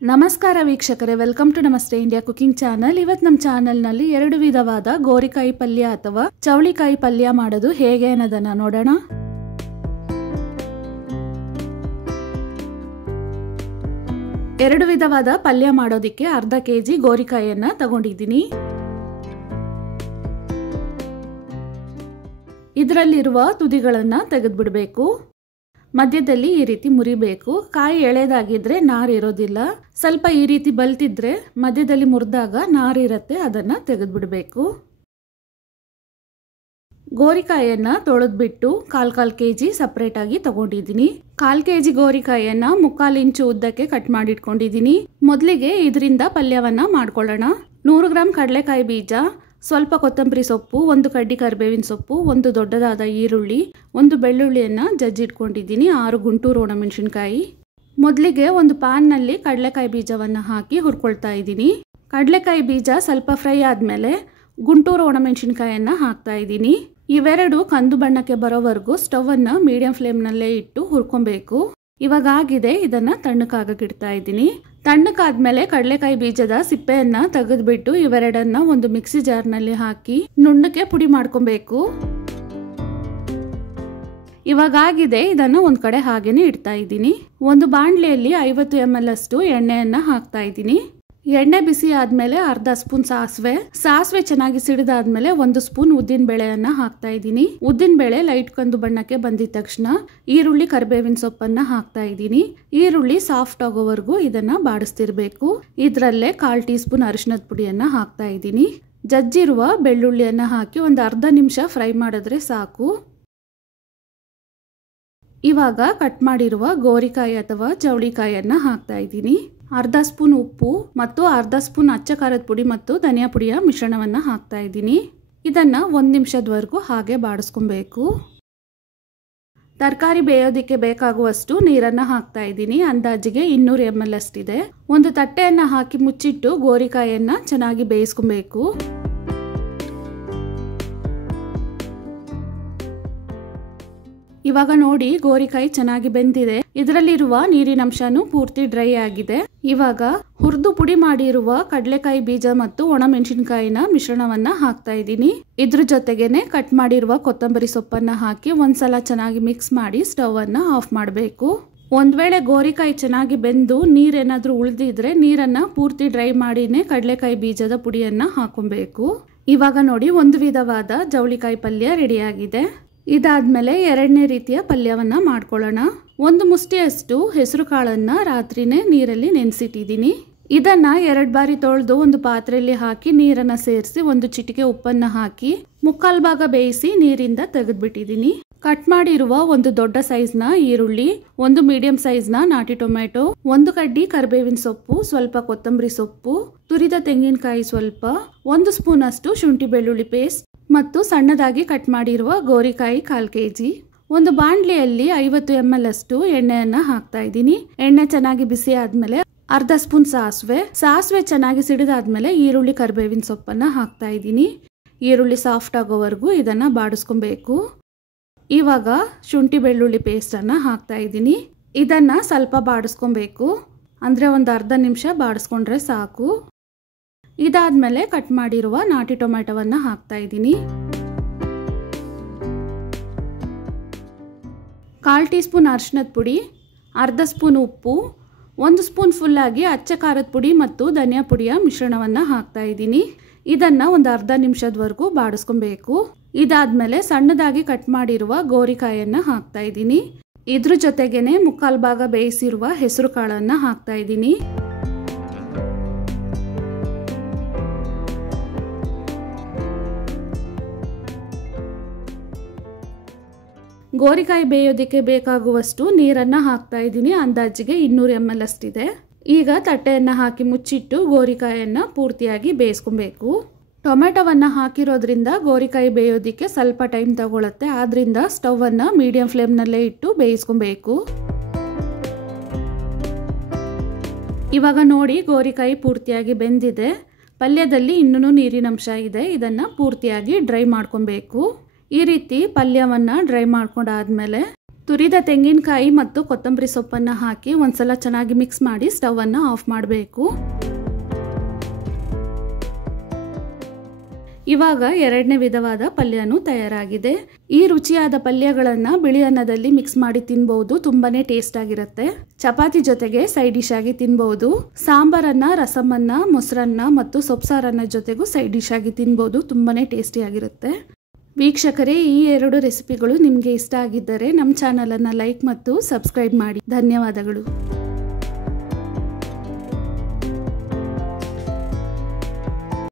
ನಮಸ್ಕಾರ ವೀಕ್ಷಕರೇ, welcome to ನಮಸ್ತೆ ಇಂಡಿಯಾ ಕುಕಿಂಗ್ ಚಾನಲ್. ಇವತ್ತು ನಮ್ಮ ಚಾನಲ್ನಲ್ಲಿ 2 ವಿಧವಾದ ಗೋರಿಕಾಯಿ ಪಲ್ಯ ಅಥವಾ ಚವಳಿಕಾಯಿ ಪಲ್ಯ ಮಾಡೋದು ಹೇಗೆ ಅನ್ನೋದನ್ನ ನೋಡೋಣ. ಎರಡು ವಿಧವಾದ ಪಲ್ಯ ಮಾಡೋದಕ್ಕೆ ಅರ್ಧ ಕೆಜಿ ಗೋರಿಕಾಯಿಯನ್ನ ತಗೊಂಡಿದ್ದೀನಿ. ಇದರಲ್ಲಿರುವ ತುದಿಗಳನ್ನ ತೆಗೆದುಬಿಡಬೇಕು. ಮಧ್ಯದಲ್ಲಿ ಈ ರೀತಿ ಮುರಿಬೇಕು. ಕಾಯಿ ಎಳೆದಾಗಿದ್ರೆ ನಾರು ಇರೋದಿಲ್ಲ. ಸ್ವಲ್ಪ ಈ ರೀತಿ ಬಲ್ತಿದ್ರೆ ಮಧ್ಯದಲ್ಲಿ ಮುರಿದಾಗ ನಾರು ಇರುತ್ತೆ, ಅದನ್ನ ತೆಗೆದುಬಿಡಬೇಕು. ಗೋರಿಕಾಯಿಯನ್ನ ತೊಳೆದ್ಬಿಟ್ಟು ಕಾಲ್ ಕೆಜಿ ಸಪರೇಟ್ ಆಗಿ ತಗೊಂಡಿದ್ದೀನಿ. 1/4 ಕೆಜಿ ಗೋರಿಕಾಯಿಯನ್ನ 3/4 ಇಂಚು ಉದ್ದಕ್ಕೆ ಕಟ್ ಮಾಡಿಟ್ಕೊಂಡಿದ್ದೀನಿ. ಮೊದಲಿಗೆ ಇದರಿಂದ ಪಲ್ಯವನ್ನ ಮಾಡ್ಕೊಳ್ಳೋಣ. 100 ಗ್ರಾಂ ಕಡಲೆಕಾಯಿ ಬೀಜ, ಸ್ವಲ್ಪ ಕೊತ್ತಂಬರಿ ಸೊಪ್ಪು, 1 ಕಡ್ಡಿ ಕರಿಬೇವಿನ ಸೊಪ್ಪು, 1 ದೊಡ್ಡದಾದ ಈರುಳ್ಳಿ, 1 ಬೆಳ್ಳುಳ್ಳಿಯನ್ನ ಜಜ್ಜಿಟ್ಕೊಂಡಿದ್ದೀನಿ, 6 ಗುಂಟೂರು ಒಣಮೆಣಸಿನಕಾಯಿ. ಮೊದಲಿಗೆ ಒಂದು ಪ್ಯಾನ್ನಲ್ಲಿ ಕಡಲೆಕಾಯಿ ಬೀಜವನ್ನು ಹಾಕಿ ಹುರ್ಕೊಳ್ತಾ ಇದ್ದೀನಿ. ಕಡಲೆಕಾಯಿ ಬೀಜ ಸ್ವಲ್ಪ ಫ್ರೈ ಆದಮೇಲೆ ಗುಂಟೂರು ಒಣಮೆಣಸಿನಕಾಯಿಯನ್ನ ಹಾಕ್ತಾ ಇದ್ದೀನಿ. ಇವೆರಡು ಕಂದು ಬಣ್ಣಕ್ಕೆ ಬರೋವರೆಗೂ ಸ್ಟವ್ ಅನ್ನ ಮೀಡಿಯಂ ಫ್ಲೇಮ್ನಲ್ಲೇ ಇಟ್ಟು ಹುರ್ಕೊಬೇಕು. ಇವಾಗ ಆಗಿದೆ, ಇದನ್ನ ತಣ್ಣಕ್ಕಾಗಕ್ಕೆ ಇಡ್ತಾ ಇದ್ದೀನಿ. ತಣ್ಣಕ್ಕಾದ್ಮೇಲೆ ಕಡಲೆಕಾಯಿ ಬೀಜದ ಸಿಪ್ಪೆಯನ್ನ ತೆಗೆದ್ಬಿಟ್ಟು ಇವೆರಡನ್ನ ಒಂದು ಮಿಕ್ಸಿ ಜಾರ್ನಲ್ಲಿ ಹಾಕಿ ನುಣ್ಣಕ್ಕೆ ಪುಡಿ ಮಾಡ್ಕೊಬೇಕು. ಇವಾಗ ಆಗಿದೆ, ಇದನ್ನ ಒಂದ್ ಕಡೆ ಹಾಗೇನೆ ಇಡ್ತಾ ಇದ್ದೀನಿ. ಒಂದು ಬಾಣಲೆಯಲ್ಲಿ 50 ml ಅಷ್ಟು ಎಣ್ಣೆಯನ್ನ ಹಾಕ್ತಾ ಇದ್ದೀನಿ. ಎಣ್ಣೆ ಬಿಸಿ ಆದ್ಮೇಲೆ ಅರ್ಧ ಸ್ಪೂನ್ ಸಾಸಿವೆ ಚೆನ್ನಾಗಿ ಸಿಡಿದಾದ್ಮೇಲೆ 1 ಸ್ಪೂನ್ ಉದ್ದಿನ ಬೇಳೆಯನ್ನ ಹಾಕ್ತಾ ಇದ್ದೀನಿ. ಉದ್ದಿನ ಬೇಳೆ ಲೈಟ್ ಕಂದು ಬಣ್ಣಕ್ಕೆ ಬಂದಿದ ತಕ್ಷಣ ಈರುಳ್ಳಿ ಕರಿಬೇವಿನ ಸೊಪ್ಪನ್ನ ಹಾಕ್ತಾ ಇದ್ದೀನಿ. ಈರುಳ್ಳಿ ಸಾಫ್ಟ್ ಆಗೋವರೆಗೂ ಇದನ್ನ ಬಾಡಿಸ್ತಿರ್ಬೇಕು. ಇದರಲ್ಲೇ 1/4 ಟೀ ಸ್ಪೂನ್ ಅರಿಶಿನದ ಪುಡಿಯನ್ನ ಹಾಕ್ತಾ ಇದ್ದೀನಿ. ಜಜ್ಜಿರುವ ಬೆಳ್ಳುಳ್ಳಿಯನ್ನ ಹಾಕಿ ಒಂದು ಅರ್ಧ ನಿಮಿಷ ಫ್ರೈ ಮಾಡಿದ್ರೆ ಸಾಕು. ಇವಾಗ ಕಟ್ ಮಾಡಿರುವ ಗೋರಿಕಾಯಿ ಅಥವಾ ಚವಳಿಕಾಯಿಯನ್ನ ಹಾಕ್ತಾ ಇದ್ದೀನಿ. ಅರ್ಧ ಸ್ಪೂನ್ ಉಪ್ಪು ಮತ್ತು ಅರ್ಧ ಸ್ಪೂನ್ ಅಚ್ಚ ಖಾರದ ಪುಡಿ ಮತ್ತು ಧನಿಯಾ ಪುಡಿಯ ಮಿಶ್ರಣವನ್ನ ಹಾಕ್ತಾ ಇದ್ದೀನಿ. ಇದನ್ನ 1 ನಿಮಿಷದವರೆಗೂ ಹಾಗೆ ಬಾಡಿಸ್ಕೊಬೇಕು. ತರಕಾರಿ ಬೇಯೋದಿಕ್ಕೆ ಬೇಕಾಗುವಷ್ಟು ನೀರನ್ನ ಹಾಕ್ತಾ ಇದ್ದೀನಿ. ಅಂದಾಜಿಗೆ 200 ml ಅಷ್ಟಿದೆ. ಒಂದು ತಟ್ಟೆಯನ್ನ ಹಾಕಿ ಮುಚ್ಚಿಟ್ಟು ಗೋರಿಕಾಯಿಯನ್ನ ಚೆನ್ನಾಗಿ ಬೇಯಿಸ್ಕೊಬೇಕು. ಇವಾಗ ನೋಡಿ, ಗೋರಿಕಾಯಿ ಚೆನ್ನಾಗಿ ಬೆಂದಿದೆ. ಇದರಲ್ಲಿರುವ ನೀರಿನಂಶನೂ ಪೂರ್ತಿ ಡ್ರೈ ಆಗಿದೆ. ಇವಾಗ ಹುರಿದು ಪುಡಿ ಮಾಡಿರುವ ಕಡಲೆಕಾಯಿ ಬೀಜ ಮತ್ತು ಒಣಮೆಣಸಿನಕಾಯಿನ ಮಿಶ್ರಣವನ್ನ ಹಾಕ್ತಾ ಇದ್ದೀನಿ. ಇದ್ರ ಜೊತೆಗೇನೆ ಕಟ್ ಮಾಡಿರುವ ಕೊತ್ತಂಬರಿ ಸೊಪ್ಪನ್ನ ಹಾಕಿ ಒಂದ್ಸಲ ಚೆನ್ನಾಗಿ ಮಿಕ್ಸ್ ಮಾಡಿ ಸ್ಟವ್ ಅನ್ನ ಆಫ್ ಮಾಡಬೇಕು. ಒಂದ್ ವೇಳೆ ಗೋರಿಕಾಯಿ ಚೆನ್ನಾಗಿ ಬೆಂದು ನೀರೇನಾದ್ರೂ ಉಳಿದಿದ್ರೆ ನೀರನ್ನ ಪೂರ್ತಿ ಡ್ರೈ ಮಾಡಿನೇ ಕಡಲೆಕಾಯಿ ಬೀಜದ ಪುಡಿಯನ್ನ ಹಾಕೊಬೇಕು. ಇವಾಗ ನೋಡಿ, ಒಂದು ವಿಧವಾದ ಚವಳಿಕಾಯಿ ಪಲ್ಯ ರೆಡಿಯಾಗಿದೆ. ಇದಾದ್ಮೇಲೆ ಎರಡನೇ ರೀತಿಯ ಪಲ್ಯವನ್ನ ಮಾಡ್ಕೊಳ್ಳೋಣ. 1 ಮುಷ್ಟಿಯಷ್ಟು ಹೆಸರು ಕಾಳನ್ನ ರಾತ್ರಿನೇ ನೀರಲ್ಲಿ ನೆನೆಸಿಟ್ಟಿದ್ದೀನಿ. ಇದನ್ನ 2 ಬಾರಿ ತೊಳೆದು ಒಂದು ಪಾತ್ರೆಯಲ್ಲಿ ಹಾಕಿ ನೀರನ್ನ ಸೇರಿಸಿ 1 ಚಿಟಿಕೆ ಉಪ್ಪನ್ನ ಹಾಕಿ 3/4 ಭಾಗ ಬೇಯಿಸಿ ನೀರಿಂದ ತೆಗೆದ್ಬಿಟ್ಟಿದ್ದೀನಿ. ಕಟ್ ಮಾಡಿರುವ 1 ದೊಡ್ಡ ಸೈಜ್ನ ಈರುಳ್ಳಿ, 1 ಮೀಡಿಯಂ ಸೈಜ್ನ ನಾಟಿ ಟೊಮೆಟೊ, 1 ಕಡ್ಡಿ ಕರಿಬೇವಿನ ಸೊಪ್ಪು, ಸ್ವಲ್ಪ ಕೊತ್ತಂಬರಿ ಸೊಪ್ಪು, ತುರಿದ ತೆಂಗಿನಕಾಯಿ ಸ್ವಲ್ಪ, 1 ಸ್ಪೂನ್ ಅಷ್ಟು ಶುಂಠಿ ಬೆಳ್ಳುಳ್ಳಿ ಪೇಸ್ಟ್ ಮತ್ತು ಸಣ್ಣದಾಗಿ ಕಟ್ ಮಾಡಿರುವ ಗೋರಿಕಾಯಿ 1/4 ಕೆಜಿ. ಒಂದು ಬಾಣಲೆಯಲ್ಲಿ 50 ml ಅಷ್ಟು ಎಣ್ಣೆಯನ್ನ ಹಾಕ್ತಾ ಇದ್ದೀನಿ. ಎಣ್ಣೆ ಚೆನ್ನಾಗಿ ಬಿಸಿ ಆದ್ಮೇಲೆ ಅರ್ಧ ಸ್ಪೂನ್ ಸಾಸಿವೆ ಚೆನ್ನಾಗಿ ಸಿಡಿದಾದ್ಮೇಲೆ ಈರುಳ್ಳಿ ಕರಿಬೇವಿನ ಸೊಪ್ಪನ್ನ ಹಾಕ್ತಾ ಇದ್ದೀನಿ. ಈರುಳ್ಳಿ ಸಾಫ್ಟ್ ಆಗೋವರೆಗೂ ಇದನ್ನ ಬಾಡಿಸ್ಕೊಬೇಕು. ಇವಾಗ ಶುಂಠಿ ಬೆಳ್ಳುಳ್ಳಿ ಪೇಸ್ಟ್ ಅನ್ನ ಹಾಕ್ತಾ ಇದ್ದೀನಿ. ಇದನ್ನ ಸ್ವಲ್ಪ ಬಾಡಿಸ್ಕೊಬೇಕು, ಅಂದ್ರೆ ಒಂದು ಅರ್ಧ ನಿಮಿಷ ಬಾಡಿಸ್ಕೊಂಡ್ರೆ ಸಾಕು. ಇದಾದ್ಮೇಲೆ ಕಟ್ ಮಾಡಿರುವ ನಾಟಿ ಟೊಮೆಟೊವನ್ನ ಹಾಕ್ತಾ ಇದ್ದೀನಿ. 1/4 ಟೀ ಸ್ಪೂನ್ ಅರಿಶಿನದ ಪುಡಿ, ಅರ್ಧ ಸ್ಪೂನ್ ಉಪ್ಪು, 1 ಸ್ಪೂನ್ ಫುಲ್ ಆಗಿ ಅಚ್ಚ ಖಾರದ ಪುಡಿ ಮತ್ತು ಧನಿಯಾ ಪುಡಿಯ ಮಿಶ್ರಣವನ್ನ ಹಾಕ್ತಾ ಇದ್ದೀನಿ. ಇದನ್ನ ಒಂದು ಅರ್ಧ ನಿಮಿಷದವರೆಗೂ ಬಾಡಿಸ್ಕೊಬೇಕು. ಇದಾದ್ಮೇಲೆ ಸಣ್ಣದಾಗಿ ಕಟ್ ಮಾಡಿರುವ ಗೋರಿಕಾಯಿಯನ್ನ ಹಾಕ್ತಾ ಇದ್ದೀನಿ. ಇದ್ರ ಜೊತೆಗೇನೆ 3/4 ಭಾಗ ಬೇಯಿಸಿರುವ ಹೆಸರು ಕಾಳನ್ನ ಹಾಕ್ತಾ ಇದ್ದೀನಿ. ಗೋರಿಕಾಯಿ ಬೇಯೋದಕ್ಕೆ ಬೇಕಾಗುವಷ್ಟು ನೀರನ್ನ ಹಾಕ್ತಾ ಇದ್ದೀನಿ. ಅಂದಾಜಿಗೆ 200 ml ಅಷ್ಟಿದೆ. ಈಗ ತಟ್ಟೆಯನ್ನ ಹಾಕಿ ಮುಚ್ಚಿಟ್ಟು ಗೋರಿಕಾಯಿಯನ್ನ ಪೂರ್ತಿಯಾಗಿ ಬೇಯಿಸ್ಕೊಬೇಕು. ಟೊಮೆಟೊವನ್ನ ಹಾಕಿರೋದ್ರಿಂದ ಗೋರಿಕಾಯಿ ಬೇಯೋದಿಕ್ಕೆ ಸ್ವಲ್ಪ ಟೈಮ್ ತಗೊಳುತ್ತೆ. ಆದ್ರಿಂದ ಸ್ಟವ್ ಅನ್ನ ಮೀಡಿಯಂ ಫ್ಲೇಮ್ನಲ್ಲೇ ಇಟ್ಟು ಬೇಯಿಸ್ಕೊಬೇಕು. ಇವಾಗ ನೋಡಿ, ಗೋರಿಕಾಯಿ ಪೂರ್ತಿಯಾಗಿ ಬೆಂದಿದೆ. ಪಲ್ಯದಲ್ಲಿ ಇನ್ನೂ ನೀರಿನಂಶ ಇದೆ. ಇದನ್ನ ಪೂರ್ತಿಯಾಗಿ ಡ್ರೈ ಮಾಡ್ಕೊಬೇಕು. ಈ ರೀತಿ ಪಲ್ಯವನ್ನ ಡ್ರೈ ಮಾಡ್ಕೊಂಡಾದ್ಮೇಲೆ ತುರಿದ ತೆಂಗಿನಕಾಯಿ ಮತ್ತು ಕೊತ್ತಂಬರಿ ಸೊಪ್ಪನ್ನು ಹಾಕಿ ಒಂದ್ಸಲ ಚೆನ್ನಾಗಿ ಮಿಕ್ಸ್ ಮಾಡಿ ಸ್ಟವ್ ಅನ್ನು ಆಫ್ ಮಾಡಬೇಕು. ಇವಾಗ ಎರಡನೇ ವಿಧವಾದ ಪಲ್ಯನೂ ತಯಾರಾಗಿದೆ. ಈ ರುಚಿಯಾದ ಪಲ್ಯಗಳನ್ನು ಬಿಳಿ ಅನ್ನದಲ್ಲಿ ಮಿಕ್ಸ್ ಮಾಡಿ ತಿನ್ಬಹುದು. ತುಂಬಾನೇ ಟೇಸ್ಟ್ ಆಗಿರುತ್ತೆ. ಚಪಾತಿ ಜೊತೆಗೆ ಸೈಡ್ ಡಿಶ್ ಆಗಿ ತಿನ್ಬಹುದು. ಸಾಂಬಾರನ್ನ, ರಸಮನ್ನ, ಮೊಸರನ್ನ ಮತ್ತು ಸೊಪ್ಸಾರನ್ನ ಜೊತೆಗೂ ಸೈಡ್ ಡಿಶ್ ಆಗಿ ತಿನ್ಬಹುದು. ತುಂಬಾನೇ ಟೇಸ್ಟಿ ಆಗಿರುತ್ತೆ. ವೀಕ್ಷಕರೇ, ಈ 2 ರೆಸಿಪಿಗಳು ನಿಮಗೆ ಇಷ್ಟ ಆಗಿದ್ದರೆ ನಮ್ಮ ಚಾನಲನ್ನು ಲೈಕ್ ಮತ್ತು ಸಬ್ಸ್ಕ್ರೈಬ್ ಮಾಡಿ. ಧನ್ಯವಾದಗಳು.